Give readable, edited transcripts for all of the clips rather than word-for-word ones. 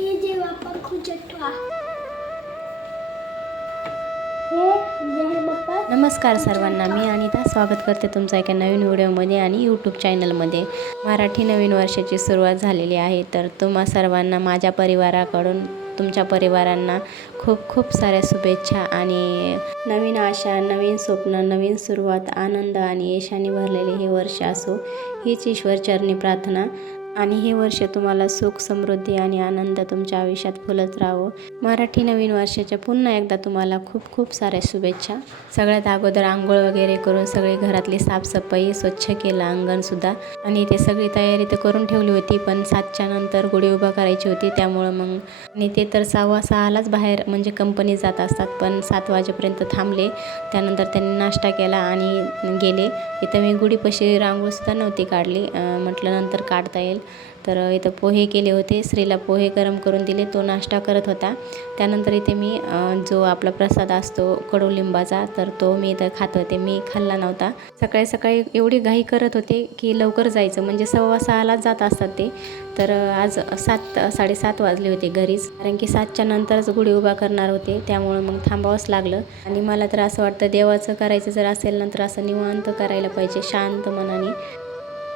हे देवा पखुजटवा नमस्कार सर्वांना, मी अनिता स्वागत करते तुमचं एका नवीन व्हिडिओमध्ये आणि यूट्यूब चॅनलमध्ये. मराठी नवीन वर्षाची सुरुवात झालेली आहे, तर तुम्हा सर्वांना माझ्या परिवाराकडून तुमच्या परिवारांना खूप खूप साऱ्या शुभेच्छा आणि नवीन आशा, नवीन स्वप्न, नवीन सुरुवात, आनंद आणि यशाने भरलेले हे वर्ष असो, हीच ईश्वरचरणी प्रार्थना. आणि हे वर्ष तुम्हाला सुख, समृद्धी आणि आनंद तुमच्या आयुष्यात फुलत राहावं. मराठी नवीन वर्षाच्या पुन्हा एकदा तुम्हाला खूप खूप साऱ्या शुभेच्छा. सगळ्यात अगोदर आंघोळ वगैरे करून सगळी घरातली साफसफाई, स्वच्छ केलं अंगणसुद्धा. आणि ते सगळी तयारी तर करून ठेवली होती, पण 7च्या नंतर गुढी उभा करायची होती, त्यामुळं मग आणि ते तर 6:15लाच बाहेर म्हणजे कंपनी जात असतात, पण 7 वाजेपर्यंत थांबले. त्यानंतर त्यांनी नाश्ता केला आणि गेले. इथं मी गुढीपाशी रांगोळीसुद्धा नव्हती काढली, म्हटलं नंतर काढता येईल. तर इथं पोहे केले होते, श्रीला पोहे गरम करून दिले, तो नाश्ता करत होता. त्यानंतर इथे मी जो आपला प्रसाद असतो कडुलिंबाचा, तर तो मी इथं खात होते. मी खाल्ला नव्हता. सकाळी सकाळी एवढी घाई करत होते की लवकर जायचं, म्हणजे 6:15लाच जात असतात ते. तर आज 7-7:30 वाजले होते घरीच, कारण की 7च्या नंतरच गुढी उभा करणार होते, त्यामुळं मग थांबावंच लागलं. आणि मला तर असं वाटतं देवाचं करायचं जर असेल नंतर असं निवांत करायला पाहिजे, शांत मनाने.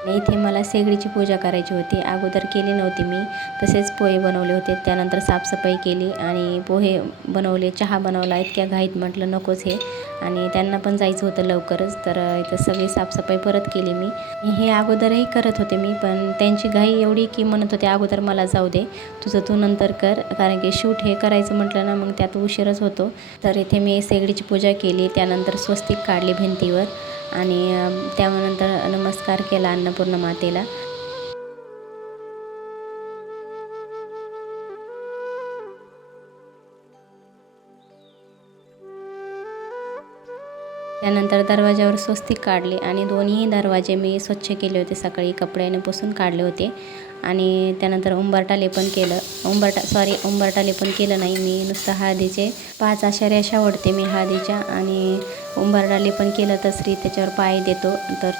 इथे मला शेगडीची पूजा करायची होती, अगोदर केली नव्हती मी. तसेच पोहे बनवले होते, त्यानंतर साफसफाई केली आणि पोहे बनवले, चहा बनवला. इतक्या घाईत म्हटलं नकोच हे, आणि त्यांना पण जायचं होतं लवकरच. तर इथं सगळी साफसफाई परत केली मी. हे अगोदरही करत होते मी, पण त्यांची घाई एवढी की म्हणत होते अगोदर मला जाऊ दे, तुझं तू नंतर कर, कारण की शूट हे करायचं म्हटलं ना मग त्यात उशीरच होतो. तर इथे मी शेगडीची पूजा केली, त्यानंतर स्वस्तिक काढली भिंतीवर आणि त्यानंतर नमस्कार केला अन्नपूर्णा मातेला. त्यानंतर दरवाजावर स्वस्तिक काढले आणि दोन्ही दरवाजे मी स्वच्छ केले होते, सकाळी कपड्याने पुसून काढले होते. आणि त्यानंतर उंबरठा लेपन केलं. उंबरठा लेपन केलं नाही मी, नुसतं हळदीचे 5 अशा रेषा ओढते मी हळदीच्या, आणि उंबरठा लेपन केलं तर श्री त्याच्यावर पाय देतो, तर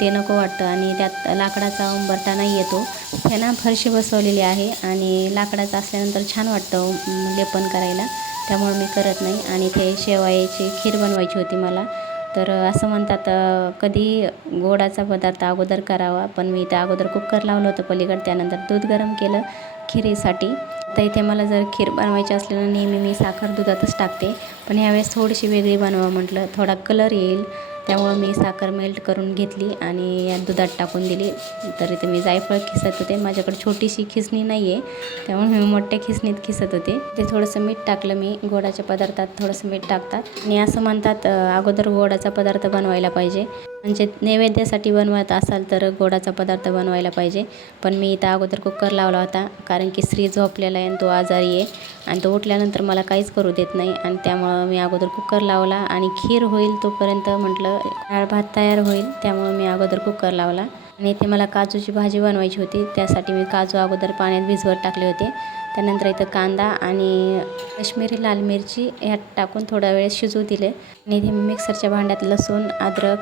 ते नको वाटतं. आणि त्यात लाकडाचा उंबरठा नाही येतो, ह्यानं फरशी बसवलेली आहे आणि लाकडाचं असल्यानंतर छान वाटतं लेपन करायला, त्यामुळे मी करत नाही. आणि ते शेवयाची खीर बनवायची होती मला. तर असं म्हणतात कधी गोडाचा पदार्थ अगोदर करावा, पण मी त्या अगोदर कुकर लावलं होतं पलीकडे, त्यानंतर दूध गरम केलं खिरीसाठी. तर इथे मला जर खीर बनवायची असल्यानं नेहमी मी साखर दुधातच टाकते, पण ह्यावेळेस थोडीशी वेगळी बनवा म्हटलं, थोडा कलर येईल, त्यामुळं मी साखर मेल्ट करून घेतली आणि या दुधात टाकून दिली. तर इथे मी जायफळ खिसत होते, माझ्याकडे छोटीशी खिसणी नाही आहे, त्यामुळे मी मोठ्या खिसणीत खिसत होते. ते थोडंसं मीठ टाकलं मी, गोडाच्या पदार्थात थोडंसं मीठ टाकतात. आणि असं म्हणतात अगोदर गोडाचा पदार्थ बनवायला पाहिजे, म्हणजे नैवेद्यासाठी बनवत असाल तर गोडाचा पदार्थ बनवायला पाहिजे. पण मी इथं अगोदर कुकर लावला होता, कारण की श्री झोपलेला आहे आणि तो आजारी आहे, आणि तो उठल्यानंतर मला काहीच करू देत नाही, आणि त्यामुळं मी अगोदर कुकर लावला. आणि खीर होईल तोपर्यंत म्हटलं डाळ भात तयार होईल, त्यामुळं मी अगोदर कुकर लावला. आणि इथे मला काजूची भाजी बनवायची होती, त्यासाठी मी काजू अगोदर पाण्यात भिजवत टाकले होते. त्यानंतर इथं कांदा आणि काश्मीरी लाल मिरची ह्यात टाकून थोडा वेळ शिजू दिले. आणि इथे मी मिक्सरच्या भांड्यात लसूण, अद्रक,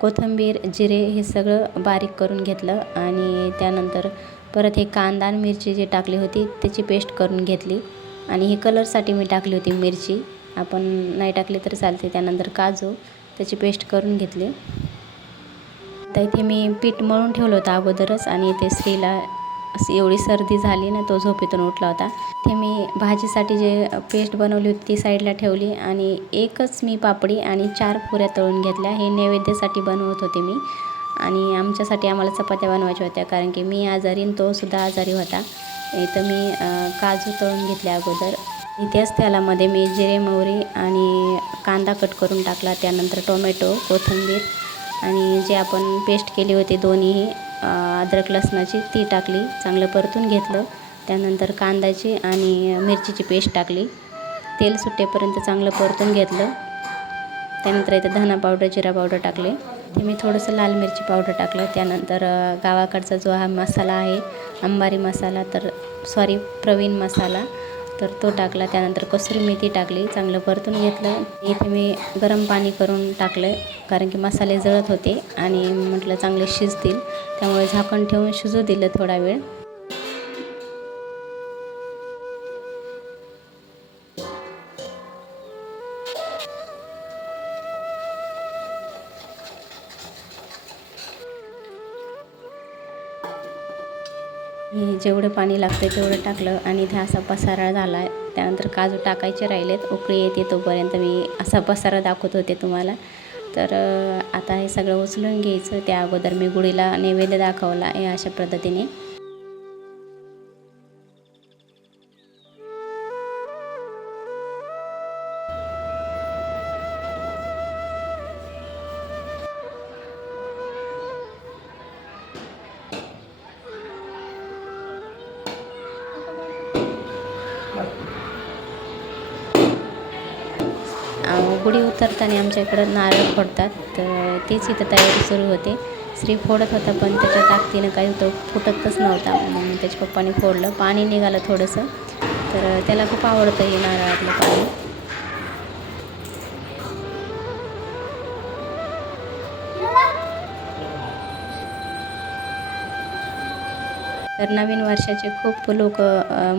कोथिंबीर, जिरे हे सगळं बारीक करून घेतलं. आणि त्यानंतर परत हे कांदा आणि मिरची जी टाकली होती त्याची पेस्ट करून घेतली. आणि ही कलरसाठी मी टाकली होती मिरची, आपण नाही टाकली तरी चालते. त्यानंतर काजू, त्याची पेस्ट करून घेतली. तर इथे मी पीठ मळून ठेवलं होतं अगोदरच, आणि इथे श्रीला एवढी सर्दी झाली ना, तो झोपेतून उठला होता. ते मी भाजीसाठी जे पेस्ट बनवली होती ती साईडला ठेवली, आणि एकच मी पापडी आणि 4 पुऱ्या तळून घेतल्या. हे नैवेद्यासाठी बनवत होते मी, आणि आम्हाला चपात्या बनवायच्या होत्या, कारण की मी आजारी आणि तो सुद्धा आजारी होता. इथं मी काजू तळून घेतले अगोदर. त्याच तेलामध्ये मी जिरे, मोहरी आणि कांदा कट करून टाकला. त्यानंतर टोमॅटो, कोथिंबीर आणि जे आपण पेस्ट केली होती दोन्ही अद्रक लसणाची ती टाकली, चांगलं परतून घेतलं. त्यानंतर कांद्याची आणि मिरचीची पेस्ट टाकली, तेल सुटेपर्यंत चांगलं परतून घेतलं. त्यानंतर इथं धना पावडर, जिरा पावडर टाकले. ते मी थोडंसं लाल मिरची पावडर टाकलं. त्यानंतर गावाकडचा जो हा मसाला आहे अंबारी मसाला, प्रवीण मसाला, तर तो टाकला. त्यानंतर कसुरी मेथी टाकली, चांगलं परतून घेतलं. इथे मी गरम पाणी करून टाकलं, कारण की मसाले जळत होते आणि म्हटलं चांगले शिजतील, त्यामुळे झाकण ठेवून शिजू दिलं थोडा वेळ. हे जेवढं पाणी लागतं तेवढं टाकलं आणि इथे असा पसारा झाला आहे. त्यानंतर काजू टाकायचे राहिलेत, उकळी येते तोपर्यंत मी असा पसारा दाखवत होते तुम्हाला. तर आता हे सगळं उचलून घ्यायचं. त्या अगोदर मी गुढीला नैवेद्य दाखवला आहे अशा पद्धतीने. गुढी उतरताना आमच्या इकडं नारळ फोडतात, तर तेच इथं तयारी सुरू होते. श्री फोडत होता पण त्याच्या ताकदीनं काही तो फुटतच नव्हता. मग त्याच्या पप्पाने फोडलं, पाणी निघालं थोडंसं. तर त्याला खूप आवडतं हे नारळातलं पाणी. तर नवीन वर्षाचे खूप लोक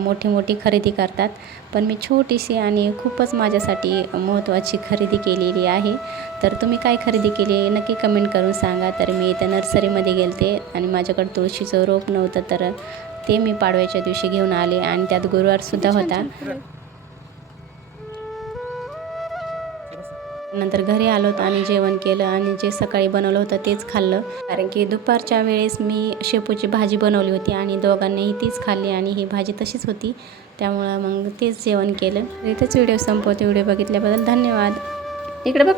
मोठी मोठी खरेदी करतात, पण मी छोटीशी आणि खूपच माझ्यासाठी महत्त्वाची खरेदी केलेली आहे. तर तुम्ही काय खरेदी केली नक्की कमेंट करून सांगा. तर मी इथं नर्सरीमध्ये गेलते आणि माझ्याकडे तुळशीचं रोप नव्हतं, तर ते मी पाडव्याच्या दिवशी घेऊन आले आणि त्यात गुरुवारसुद्धा होता. नंतर घरी आलोत आणि जेवण केलं आणि जे सकाळी बनवलं होतं तेच खाल्लं. कारण की दुपारच्या वेळेस मी शेपूची भाजी बनवली होती आणि दोघांनीही तीच खाल्ली आणि ही भाजी तशीच होती. त्यामुळं मग तेच जेवण केलं. इथंच व्हिडिओ संपवते. व्हिडिओ बघितल्याबद्दल धन्यवाद. इकडे बघ.